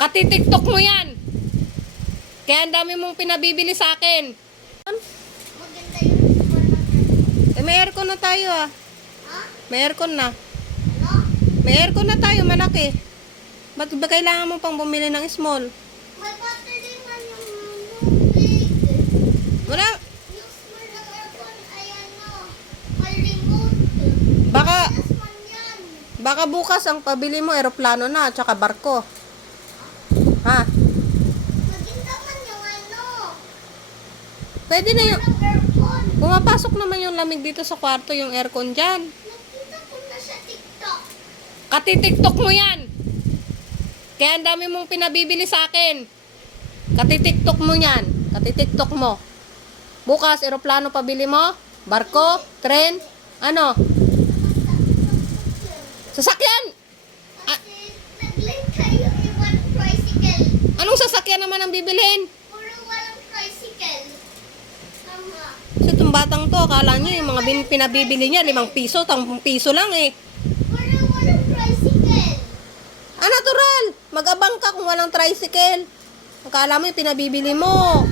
Katitiktok mo yan. Kaya ang dami mong pinabibili sa akin. Maganda yung supermarket. Eh, may aircon na tayo ah. Ha? May aircon na. Ano? May aircon na tayo, malaki. Ba't ba kailangan mo pang bumili ng small? May battery man yung big. Wala. Yung small na aircon ay ano, may remote. Baka, Yes man yan. baka bukas ang pabili mo, eroplano na, at saka barko. Ha? Maganda man yung ano, Pwede na yung... ng aircon. Pumapasok naman yung lamig dito sa kwarto, yung aircon dyan. Nakita ko na sa TikTok. Katitiktok mo yan. Kaya ang dami mong pinabibili sa akin. Katitiktok mo yan. Katitiktok mo. Bukas, eroplano pabili mo? Barko? Tren? Ano? Sasakyan! Kasi nag-link kayo iwan tricycle. Anong sasakyan naman ang bibilhin? Puro walang tricycle. Tama. Kasi itong batang to, akala niya yung mga pinabibili niya, 5 piso, 10 piso lang eh. Puro walang tricycle. Ah, natural! Mag-abang ka kung walang tricycle. Akala mo yung pinabibili mo.